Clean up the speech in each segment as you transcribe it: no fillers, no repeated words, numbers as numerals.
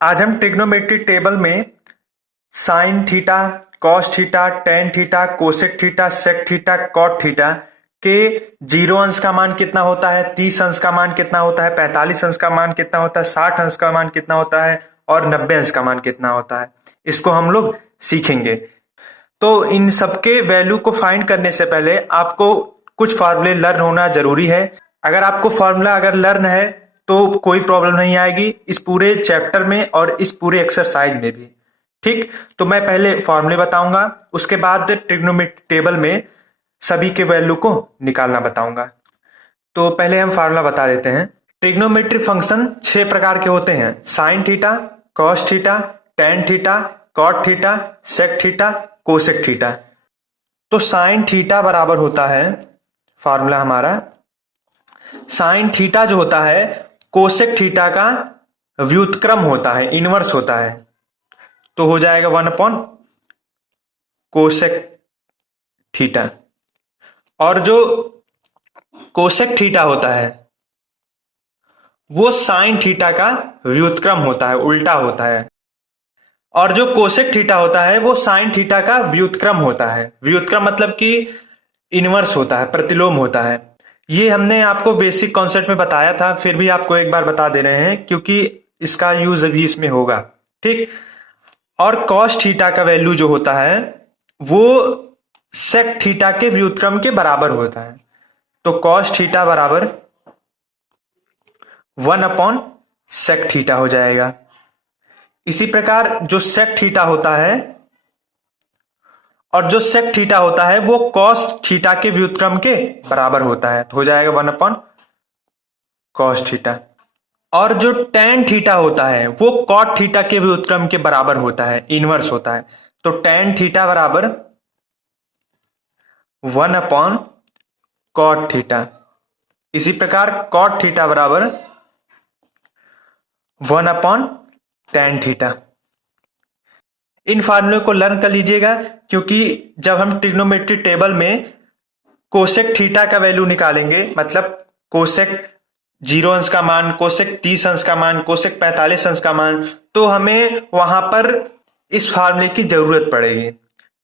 आज हम trigonometry table में sine theta, cos theta, tan theta, cosec theta, sec theta, cot theta के 0 अंश का मान कितना होता है, 30 अंश का मान कितना होता है, 45 अंश का मान कितना होता है, 60 अंश का मान कितना होता है और 90 अंश का मान कितना होता है, इसको हम लोग सीखेंगे। तो इन सबके वैल्यू को फाइंड करने से पहले आपको कुछ फार्मूले लर्न होना जरूरी है। अगर आपको फार्मूला लर्न है तो कोई प्रॉब्लम नहीं आएगी इस पूरे चैप्टर में और इस पूरे एक्सरसाइज में भी। ठीक, तो मैं पहले फॉर्मूले बताऊंगा, उसके बाद ट्रिग्नोमेट्री टेबल में सभी के वैल्यू को निकालना बताऊंगा। तो पहले हम फार्मूला बता देते हैं। ट्रिग्नोमेट्री फंक्शन 6 प्रकार के होते हैं: sine theta, cos theta, tan theta, cot theta, sec theta, cosec theta. तो साइन थीटा बराबर होता है, फार्मूला हमारा साइन थीटा जो होता है कोसेक थीटा का व्युत्क्रम होता है, इनवर्स होता है। तो हो जाएगा 1 कोसेक थीटा। और जो कोसेक थीटा होता है वो साइन थीटा का व्युत्क्रम होता है, उल्टा होता है। और जो कोसेक थीटा होता है वो साइन थीटा का व्युत्क्रम होता है। व्युत्क्रम मतलब कि इनवर्स होता है, प्रतिलोम होता है। ये हमने आपको बेसिक कॉन्सेप्ट में बताया था, फिर भी आपको एक बार बता दे रहे हैं क्योंकि इसका यूज अभी इसमें होगा। ठीक, और कॉस थीटा का वैल्यू जो होता है वो सेक थीटा के व्युत्क्रम के बराबर होता है। तो कॉस थीटा बराबर 1 सेक थीटा हो जाएगा। इसी प्रकार जो सेक थीटा होता है और जो सेक थीटा होता है वो कॉस थीटा के व्युत्क्रम के बराबर होता है, तो हो जाएगा 1 कॉस थीटा। और जो टेन थीटा होता है वो कॉट थीटा के व्युत्क्रम के बराबर होता है, इनवर्स होता है। तो टेन थीटा बराबर 1 कॉट थीटा। इसी प्रकार कॉट थीटा बराबर 1 टेन थीटा। इन फार्मूले को लर्न कर लीजिएगा क्योंकि जब हम ट्रिग्नोमेट्री टेबल में कोसेक थीटा का वैल्यू निकालेंगे, मतलब कोसेक 0 अंश का मान, कोसेक 30 अंश का मान, कोसेक 45 अंश का मान, तो हमें वहां पर इस फार्मूले की जरूरत पड़ेगी।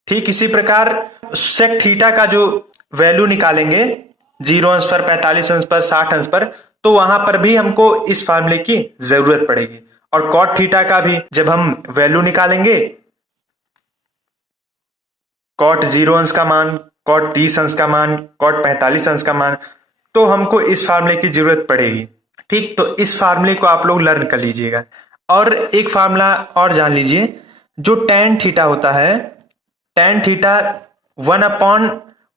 ठीक इसी प्रकार सेक थीटा का जो वैल्यू निकालेंगे 0 अंश पर, 45 अंश पर, 60 अंश पर, तो वहां पर भी हमको इस फार्मूले की जरूरत पड़ेगी। और कॉट थीटा का भी जब हम वैल्यू निकालेंगे, कॉट 0 अंश का मान, कॉट 30 अंश का मान, कॉट 45 अंश का मान, तो हमको इस फार्मूले की जरूरत पड़ेगी। ठीक, तो इस फार्मूले को आप लोग लर्न कर लीजिएगा। और एक फार्मूला और जान लीजिए, जो टेन थीटा होता है, टेन थीटा 1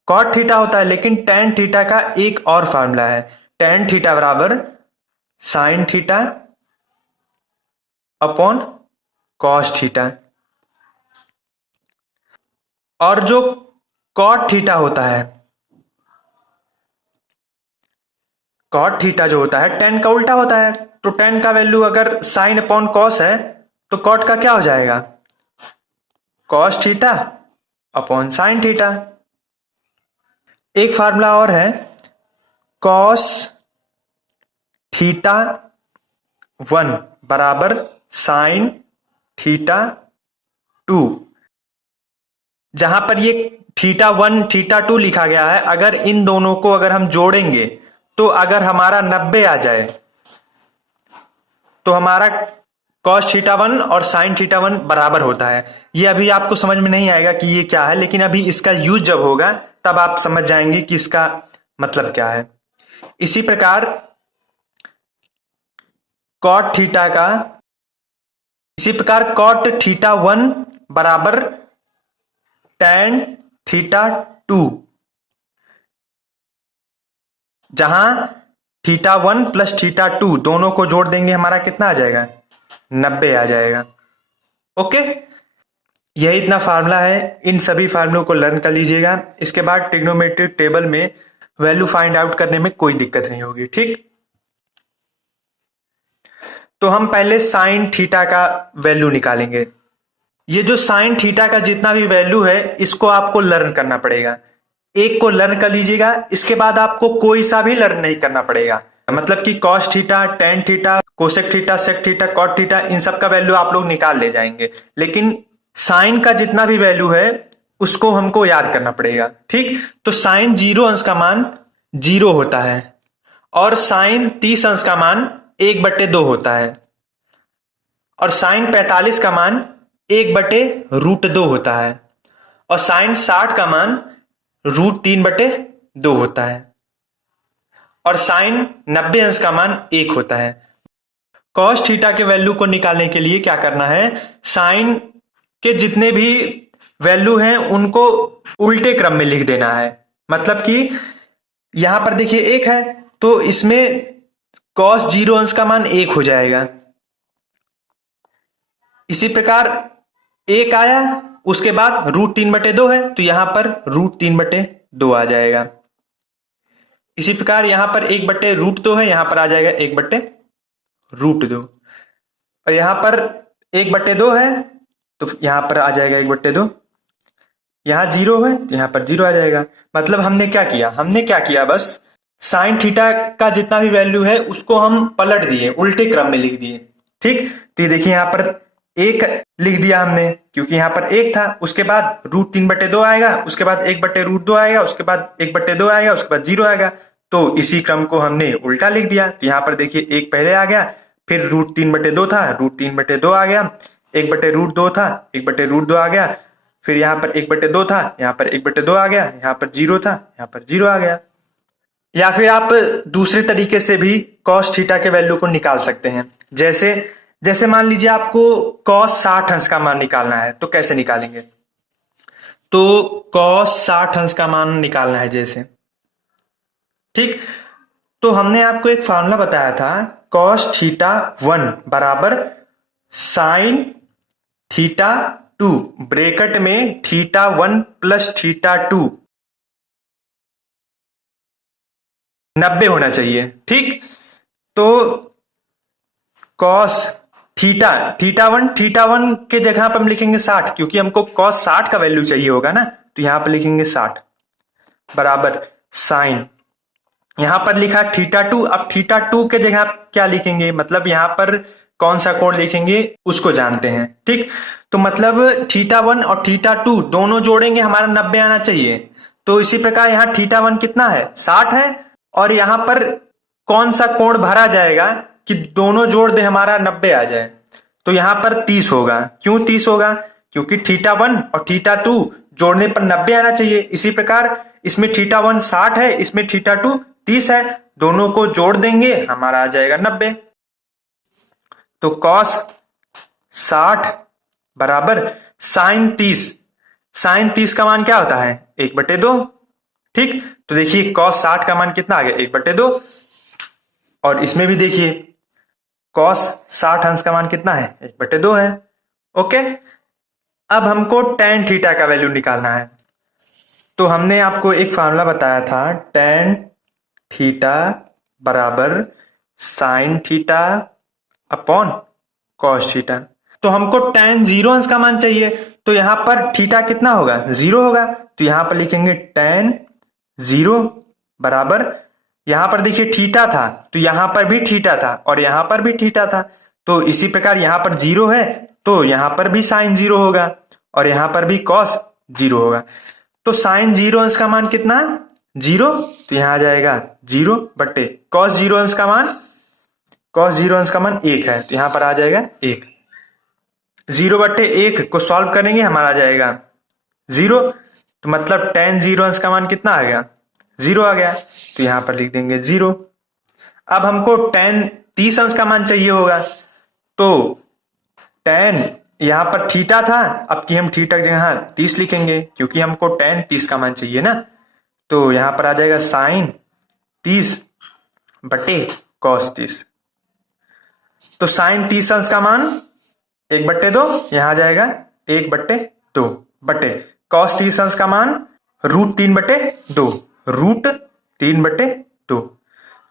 कॉट थीटा होता है, लेकिन टेन थीटा का एक और फार्मूला है। टेन थीटा बराबर sine theta upon cos theta. और जो कॉट थीटा होता है, कॉट थीटा जो होता है टेन का उल्टा होता है। तो टेन का वैल्यू अगर साइन अपॉन कॉस है तो कॉट का क्या हो जाएगा, cos theta upon sine theta. एक फार्मूला और है, कॉस थीटा 1 बराबर साइन थीटा 2। जहां पर ये थीटा 1 थीटा 2 लिखा गया है, अगर इन दोनों को अगर हम जोड़ेंगे तो अगर हमारा 90 आ जाए तो हमारा कॉस थीटा 1 और साइन थीटा 1 बराबर होता है। ये अभी आपको समझ में नहीं आएगा कि ये क्या है, लेकिन अभी इसका यूज जब होगा तब आप समझ जाएंगे कि इसका मतलब क्या है। इसी प्रकार कॉट थीटा का, इसी प्रकार कॉट थीटा 1 बराबर टेन थीटा 2, जहां थीटा 1 प्लस थीटा 2 दोनों को जोड़ देंगे हमारा कितना आ जाएगा, 90 आ जाएगा। ओके, यही इतना फार्मूला है। इन सभी फार्मूलों को लर्न कर लीजिएगा। इसके बाद ट्रिग्नोमेट्रिक टेबल में वैल्यू फाइंड आउट करने में कोई दिक्कत नहीं होगी। ठीक, तो हम पहले साइन थीटा का वैल्यू निकालेंगे। ये जो साइन थीटा का जितना भी वैल्यू है इसको आपको लर्न करना पड़ेगा। एक को लर्न कर लीजिएगा, इसके बाद आपको कोई सा भी लर्न नहीं करना पड़ेगा। मतलब कि cos theta, tan theta, cosec theta, sec theta, cot theta, इन सब का वैल्यू आप लोग निकाल ले जाएंगे, लेकिन साइन का जितना भी वैल्यू है उसको हमको याद करना पड़ेगा। ठीक, तो साइन 0 अंश का मान 0 होता है और साइन 30 अंश का मान 1/2 होता है और साइन 45 का मान 1/√2 होता है और साइन 60 का मान √3/2 होता है और साइन 90 अंश का मान 1 होता है। कॉस थीटा के वैल्यू को निकालने के लिए क्या करना है, साइन के जितने भी वैल्यू हैं उनको उल्टे क्रम में लिख देना है। मतलब कि यहां पर देखिए 1 है तो इसमें कॉस 0 अंश का मान 1 हो जाएगा। इसी प्रकार 1 आया, उसके बाद √3/2 है तो यहां पर √3/2 आ जाएगा। इसी प्रकार यहां पर 1/√2 है, यहां पर आ जाएगा 1/√2 और यहां पर 1/2 है तो यहां पर आ जाएगा 1/2। यहां 0 है तो यहां पर 0 आ जाएगा। मतलब हमने क्या किया, बस साइन थीटा का जितना भी वैल्यू है उसको हम पलट दिए, उल्टे क्रम में लिख दिए। ठीक, तो ये देखिए यहां पर 1 लिख दिया हमने क्योंकि यहां पर 1 था, उसके बाद √3/2 आएगा, उसके बाद 1/√2 आएगा, उसके बाद 1/2 आएगा, उसके बाद 0 आएगा। तो इसी क्रम को हमने उल्टा लिख दिया। तो यहां पर देखिए 1 पहले आ गया, फिर √3/2 था, √3/2 आ गया, 1/√2 था, 1/√2 आ गया, फिर यहां पर 1/2 था, यहां पर 1/2 आ गया, यहां पर 0 था, यहां पर 0 आ गया। या फिर आप दूसरे तरीके से भी कॉस थीटा के वैल्यू को निकाल सकते हैं। जैसे जैसे मान लीजिए आपको कॉस 60 अंश का मान निकालना है तो कैसे निकालेंगे, तो कॉस 60 अंश का मान निकालना है जैसे, ठीक, तो हमने आपको एक फॉर्मूला बताया था, कॉस थीटा 1 बराबर साइन थीटा 2 ब्रैकेट में थीटा 1 प्लस थीटा 2 90 होना चाहिए। ठीक, तो कॉस थीटा 1 के जगह पर हम लिखेंगे 60 क्योंकि हमको कॉस 60 का वैल्यू चाहिए होगा ना, तो यहां पर लिखेंगे 60 बराबर साइन, यहां पर लिखा थीटा 2, अब थीटा 2 के जगह क्या लिखेंगे, मतलब यहां पर कौन सा कोण लिखेंगे उसको जानते हैं। ठीक, तो मतलब थीटा 1 और थीटा 2 दोनों जोड़ेंगे हमारा 90 आना चाहिए। तो इसी प्रकार यहां थीटा 1 कितना है, 60 है और यहां पर कौन सा कोण भरा जाएगा कि दोनों जोड़ दे हमारा 90 आ जाए, तो यहां पर 30 होगा। क्यों 30 होगा, क्योंकि थीटा 1 और थीटा 2 जोड़ने पर 90 आना चाहिए। इसी प्रकार इसमें थीटा 1 60 है, इसमें थीटा 2 30 है, दोनों को जोड़ देंगे हमारा आ जाएगा 90। तो कॉस 60 बराबर साइन 30, साइन 30 का मान क्या होता है 1/2। ठीक, तो देखिए कॉस 60 का मान कितना आ गया 1/2 और इसमें भी देखिए कॉस 60 अंश का मान कितना है 1/2 है। ओके, अब हमको टेन थीटा का वैल्यू निकालना है। तो हमने आपको एक फार्मूला बताया था, टेन थीटा बराबर sine theta upon cos theta. तो हमको टेन 0 अंश का मान चाहिए, तो यहां पर थीटा कितना होगा 0 होगा, तो यहां पर लिखेंगे टेन 0 बराबर, यहां पर देखिए थीटा था तो यहां पर भी थीटा था और यहां पर भी थीटा था, तो इसी प्रकार यहां पर 0 है तो यहां पर भी साइन 0 होगा और यहां पर भी कॉस 0 होगा। तो साइन 0 अंश का मान कितना 0, तो यहां आ जाएगा 0 बट्टे कॉस 0 अंश का मान, कॉस 0 अंश का मान 1 है तो यहां पर आ जाएगा 1, 0/1 को सॉल्व करेंगे हमारा आ जाएगा 0, तो मतलब टेन 0 अंश का मान कितना आ गया 0 आ गया, तो यहां पर लिख देंगे 0। अब हमको टेन 30 अंश का मान चाहिए होगा, तो टेन यहां पर थीटा था, अब की हम थीटा की जगह 30 लिखेंगे क्योंकि हमको टेन 30 का मान चाहिए ना, तो यहां पर आ जाएगा साइन 30 बटे कॉस 30। तो साइन 30 अंश का मान 1/2, यहां आ जाएगा 1/2 बटे कॉस 30 अंश का मान √3/2, √3/2।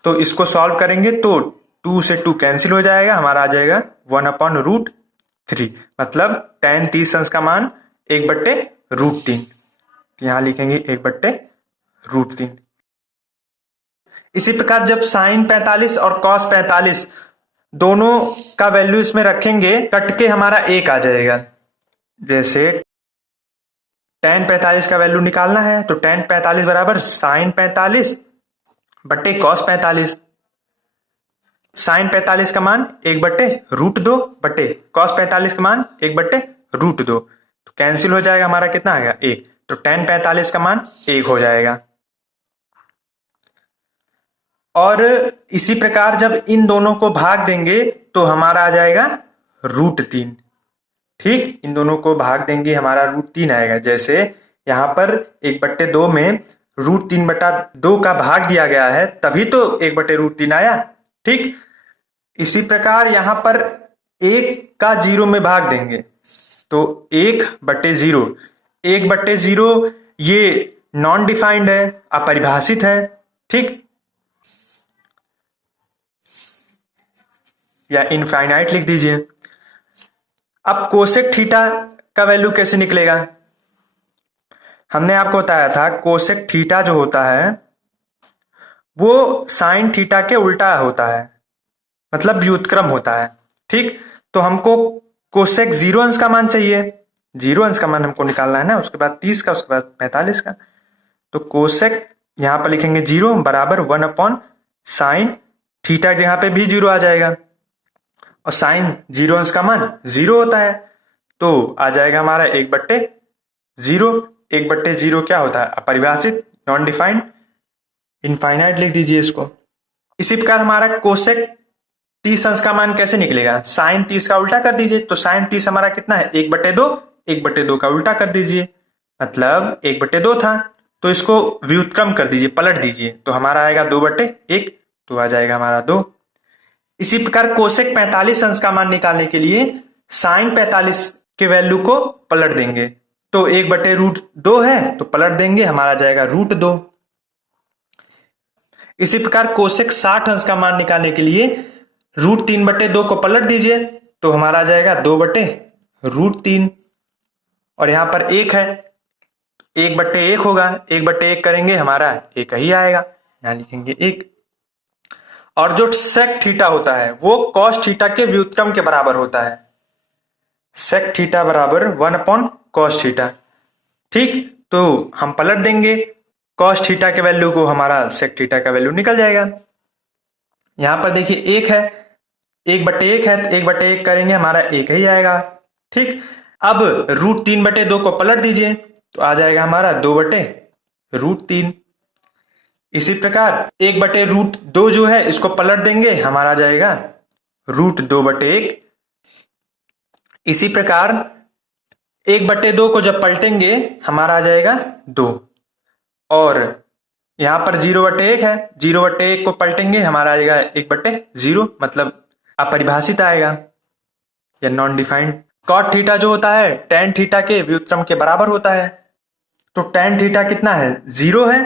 तो इसको सॉल्व करेंगे तो 2 से 2 कैंसिल हो जाएगा, हमारा आ जाएगा 1/√3, मतलब टेन 30 अंश का मान 1/√3, यहां लिखेंगे 1/√3। इसी प्रकार जब साइन 45 और कॉस 45 दोनों का वैल्यू इसमें रखेंगे, कट के हमारा 1 आ जाएगा। जैसे tan 45 का वैल्यू निकालना है तो tan 45 बराबर साइन 45 बटे कॉस 45। साइन 45 का मान 1/√2 बटे कॉस 45 का मान 1/√2, तो कैंसिल हो जाएगा, हमारा कितना आएगा 1, तो tan 45 का मान 1 हो जाएगा। और इसी प्रकार जब इन दोनों को भाग देंगे तो हमारा आ जाएगा √3। ठीक, इन दोनों को भाग देंगे हमारा √3 आएगा। जैसे यहां पर 1/2 में √3/2 का भाग दिया गया है, तभी तो 1/√3 आया। ठीक, इसी प्रकार यहां पर 1 का 0 में भाग देंगे तो 1/0। 1/0 ये नॉन डिफाइंड है, अपरिभाषित है। ठीक, या इनफाइनाइट लिख दीजिए। अब कोसेक थीटा का वैल्यू कैसे निकलेगा? हमने आपको बताया था कोसेक थीटा जो होता है वो साइन थीटा के उल्टा होता है, मतलब व्युत्क्रम होता है। ठीक, तो हमको कोसेक 0 अंश का मान चाहिए, 0 अंश का मान हमको निकालना है ना, उसके बाद 30 का, उसके बाद 45 का। तो कोसेक यहां पर लिखेंगे 0 बराबर 1/साइन थीटा, जहां पे भी 0 आ जाएगा, और साइन 0 अंश का मान 0 होता है, तो आ जाएगा हमारा 1/0। 1/0 क्या होता है? अपरिभाषित, नॉन डिफाइंड, इनफाइनाइट लिख दीजिए इसको। इसी प्रकार हमारा कोसेक 30 अंश का मान कैसे निकलेगा? साइन 30 का उल्टा कर दीजिए, तो साइन 30 हमारा कितना है? 1/2। 1/2 का उल्टा कर दीजिए, मतलब 1/2 था, तो इसको व्युत्क्रम कर दीजिए, पलट दीजिए, तो हमारा आएगा 2/1, तो आ जाएगा हमारा 2। इसी प्रकार कोसेक 45 अंश का मान निकालने के लिए साइन 45 के वैल्यू को पलट देंगे, तो 1/√2 है तो पलट देंगे, हमारा जाएगा √2। इसी प्रकार कोसेक 60 अंश का मान निकालने के लिए √3/2 को पलट दीजिए, तो हमारा आ जाएगा 2/√3, और यहां पर 1 है, 1/1 होगा, 1/1 करेंगे हमारा 1 ही आएगा, यहां लिखेंगे 1। और जो सेक थीटा होता है वो कॉस थीटा के व्युत्क्रम के बराबर होता है। सेक थीटा बराबर 1/cos थीटा। ठीक, तो हम पलट देंगे कॉस थीटा के वैल्यू को, हमारा सेक थीटा का वैल्यू निकल जाएगा। यहां पर देखिए 1 है, 1/1 है, 1/1 करेंगे हमारा 1 ही आएगा। ठीक, अब √3/2 को पलट दीजिए, तो आ जाएगा हमारा 2/√3। इसी प्रकार 1/√2 जो है इसको पलट देंगे, हमारा आ जाएगा √2/1। इसी प्रकार 1/2 को जब पलटेंगे हमारा आ जाएगा 2, और यहां पर 0/1 है, 0/1 को पलटेंगे हमारा आएगा 1/0, मतलब अपरिभाषित आएगा या नॉन डिफाइंड। कॉट थीटा जो होता है टैन थीटा के व्युत्क्रम के बराबर होता है, तो टैन थीटा कितना है? 0 है,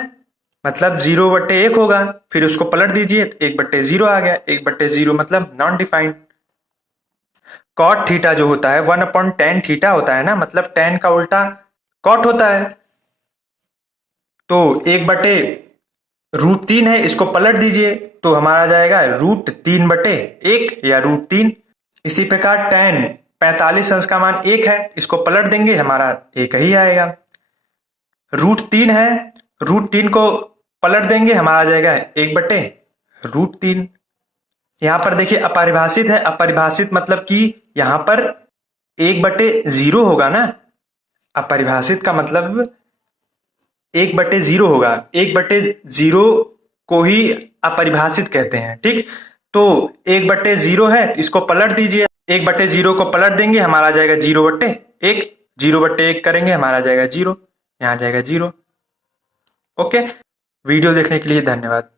मतलब 0/1 होगा, फिर उसको पलट दीजिए 1/0 आ गया, 1/0 मतलब नॉन डिफाइंड। कॉट थीटा जो होता है 1/tan थीटा होता है ना, मतलब tan का उल्टा कॉट होता है, तो 1/√3 है, इसको पलट दीजिए तो हमारा जाएगा √3/1 या √3। इसी प्रकार tan 45 अंश का मान 1 है, इसको पलट देंगे हमारा 1 ही आएगा। √3 है, √3 को पलट देंगे हमारा आ जाएगा 1/√3। यहां पर देखिए अपरिभाषित है, अपरिभाषित मतलब कि यहां पर 1/0 होगा ना, अपरिभाषित का मतलब 1/0 होगा, 1/0 को ही अपरिभाषित कहते हैं। ठीक, तो 1/0 है, इसको पलट दीजिए, 1/0 को पलट देंगे हमारा आ जाएगा 0/1, 0/1 करेंगे हमारा आ जाएगा 0, यहाँ आ जाएगा 0। ओके, वीडियो देखने के लिए धन्यवाद।